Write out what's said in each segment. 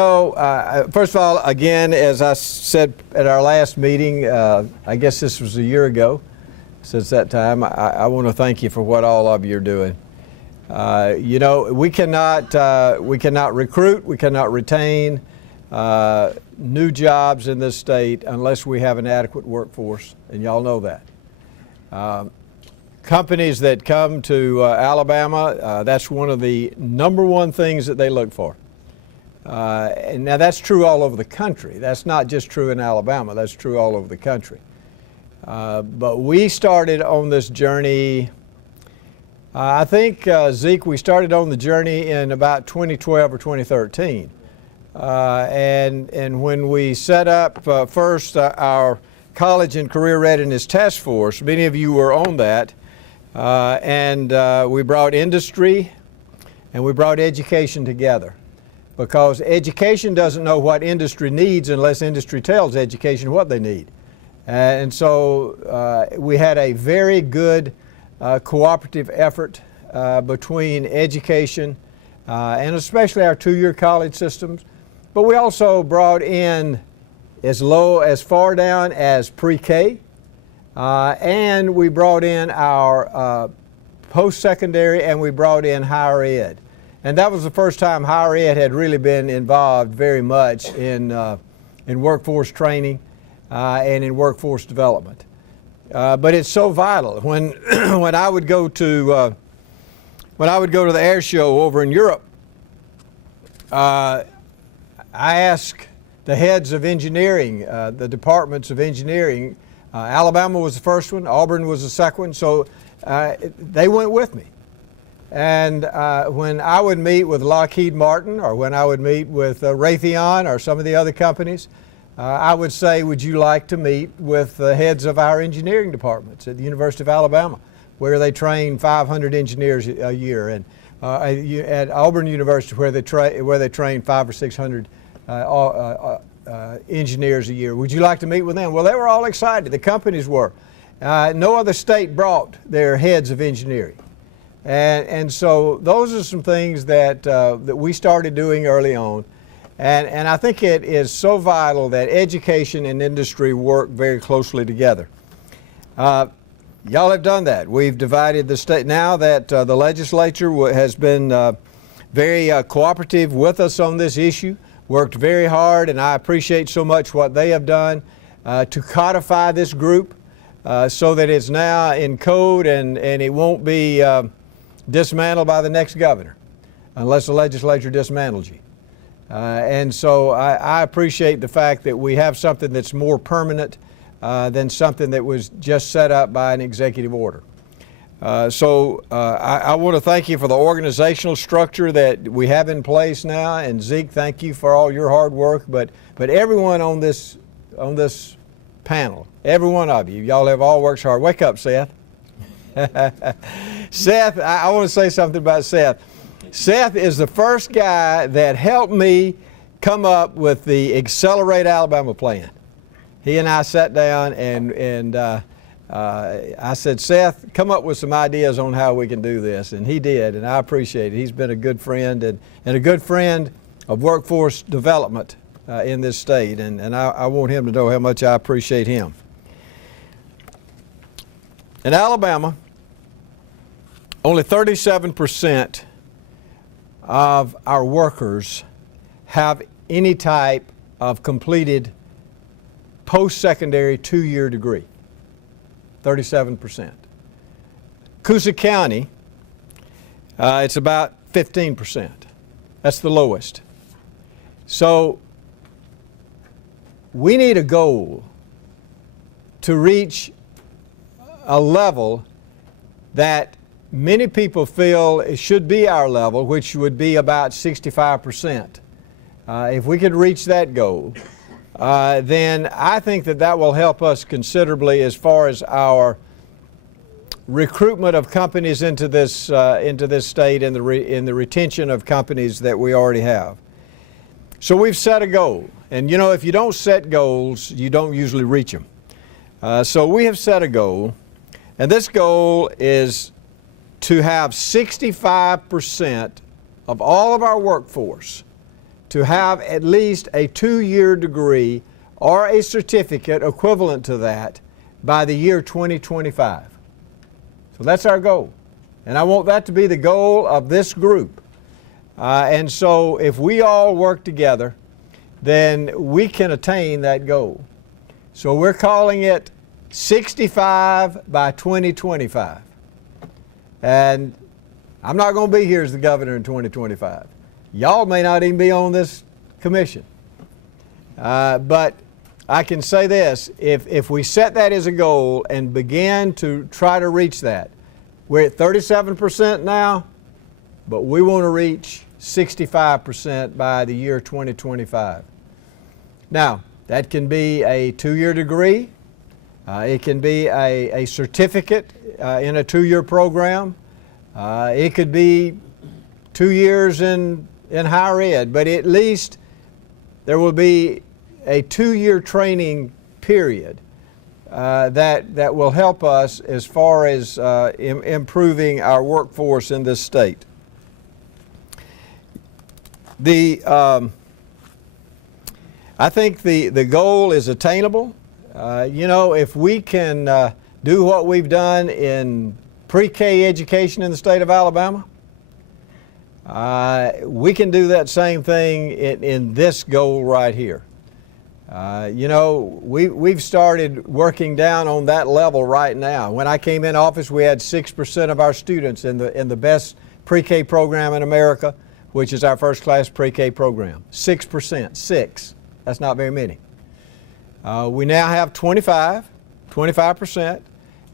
First of all, again, as I said at our last meeting, I guess this was a year ago, since that time, I want to thank you for what all of you are doing. We cannot recruit, we cannot retain new jobs in this state unless we have an adequate workforce, and y'all know that. Companies that come to Alabama, that's one of the #1 things that they look for. And now that's true all over the country. That's not just true in Alabama, that's true all over the country. But we started on this journey, I think, Zeke, we started on the journey in about 2012 or 2013. And when we set up first our College and Career Readiness Task Force, many of you were on that, and we brought industry and we brought education together. Because education doesn't know what industry needs unless industry tells education what they need. And so we had a very good cooperative effort between education and especially our two-year college systems. But we also brought in as far down as pre-K, and we brought in our post-secondary, and we brought in higher ed. And that was the first time higher ed had really been involved very much in workforce training and in workforce development. But it's so vital. When I would go to the air show over in Europe, I asked the heads of engineering, the departments of engineering. Alabama was the first one, Auburn was the second one, so they went with me. And when I would meet with Lockheed Martin, or when I would meet with Raytheon or some of the other companies, I would say, would you like to meet with the heads of our engineering departments at the University of Alabama, where they train 500 engineers a year, and at Auburn University, where they train 500 or 600 engineers a year. Would you like to meet with them? Well, they were all excited. The companies were. No other state brought their heads of engineering. And so those are some things that we started doing early on. And I think it is so vital that education and industry work very closely together. Y'all have done that. We've divided the state. Now that the legislature has been very cooperative with us on this issue, worked very hard, and I appreciate so much what they have done to codify this group so that it's now in code and it won't be dismantled by the next governor unless the legislature dismantles you. And so I appreciate the fact that we have something that's more permanent than something that was just set up by an executive order. I want to thank you for the organizational structure that we have in place now, and Zeke, thank you for all your hard work, but everyone on this panel, every one of you, y'all have all worked hard. Wake up, Seth. Seth, I want to say something about Seth. Seth is the first guy that helped me come up with the Accelerate Alabama plan. He and I sat down and I said, Seth, come up with some ideas on how we can do this. And he did, and I appreciate it. He's been a good friend and a good friend of workforce development in this state. And I want him to know how much I appreciate him. In Alabama, only 37% of our workers have any type of completed post-secondary two-year degree. 37%. Coosa County, it's about 15%. That's the lowest. So we need a goal to reach a level that many people feel it should be our level, which would be about 65%. If we could reach that goal, then I think that will help us considerably as far as our recruitment of companies into this state and in the retention of companies that we already have. So we've set a goal, and you know, if you don't set goals, you don't usually reach them. So we have set a goal, and this goal is to have 65% of all of our workforce to have at least a 2-year degree or a certificate equivalent to that by the year 2025. So that's our goal. And I want that to be the goal of this group. And so if we all work together, then we can attain that goal. So we're calling it 65 by 2025. And I'm not going to be here as the governor in 2025. Y'all may not even be on this commission. But I can say this, if we set that as a goal and begin to try to reach that, we're at 37% now, but we want to reach 65% by the year 2025. Now, that can be a 2-year degree. It can be a certificate in a 2-year program. It could be 2 years in higher ed, but at least there will be a 2-year training period that will help us as far as improving our workforce in this state. I think the goal is attainable. You know, if we can do what we've done in pre-K education in the state of Alabama, we can do that same thing in this goal right here. You know, we've started working down on that level right now. When I came in office, we had 6% of our students in the best pre-K program in America, which is our first class pre-K program. 6%, 6. That's not very many. We now have 25%,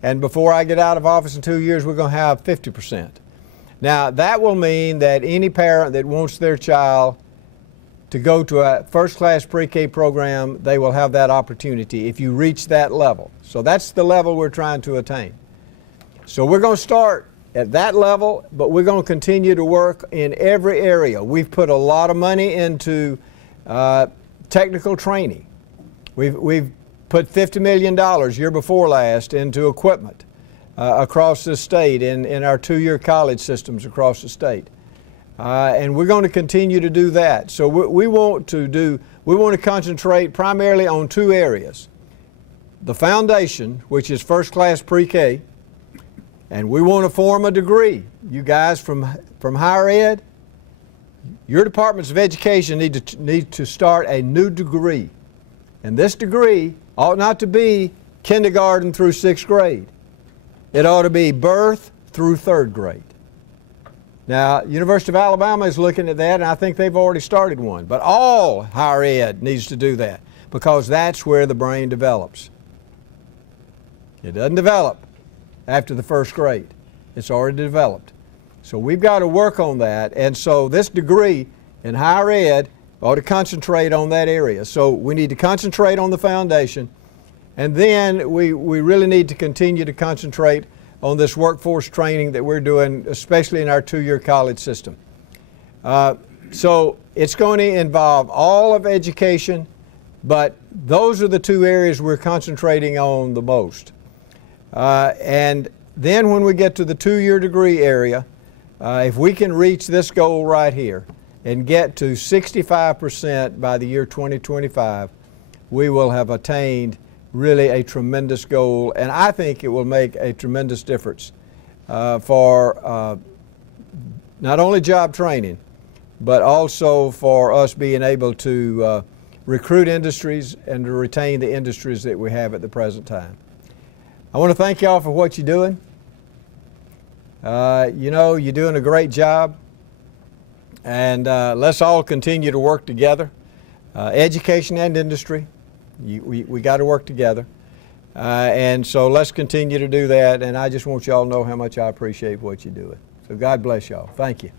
and before I get out of office in 2 years, we're going to have 50%. Now, that will mean that any parent that wants their child to go to a first-class pre-K program, they will have that opportunity if you reach that level. So that's the level we're trying to attain. So we're going to start at that level, but we're going to continue to work in every area. We've put a lot of money into technical training. We've put $50 million year before last into equipment across the state in our 2-year college systems across the state. And we're going to continue to do that. So we want to concentrate primarily on 2 areas. The foundation, which is first class pre-K, and we want to form a degree. You guys from higher ed, your departments of education need to start a new degree. And this degree ought not to be kindergarten through 6th grade. It ought to be birth through 3rd grade. Now, University of Alabama is looking at that, and I think they've already started one. But all higher ed needs to do that because that's where the brain develops. It doesn't develop after the 1st grade. It's already developed. So we've got to work on that, and so this degree in higher ed ought to concentrate on that area. So we need to concentrate on the foundation, and then we really need to continue to concentrate on this workforce training that we're doing, especially in our 2-year college system. So it's going to involve all of education, but those are the 2 areas we're concentrating on the most. And then when we get to the 2-year degree area, if we can reach this goal right here and get to 65% by the year 2025, we will have attained really a tremendous goal, and I think it will make a tremendous difference for not only job training, but also for us being able to recruit industries and to retain the industries that we have at the present time. I want to thank y'all for what you're doing. You know, you're doing a great job, and let's all continue to work together. Education and industry. We got to work together. And so let's continue to do that. And I just want y'all to know how much I appreciate what you're doing. So God bless y'all. Thank you.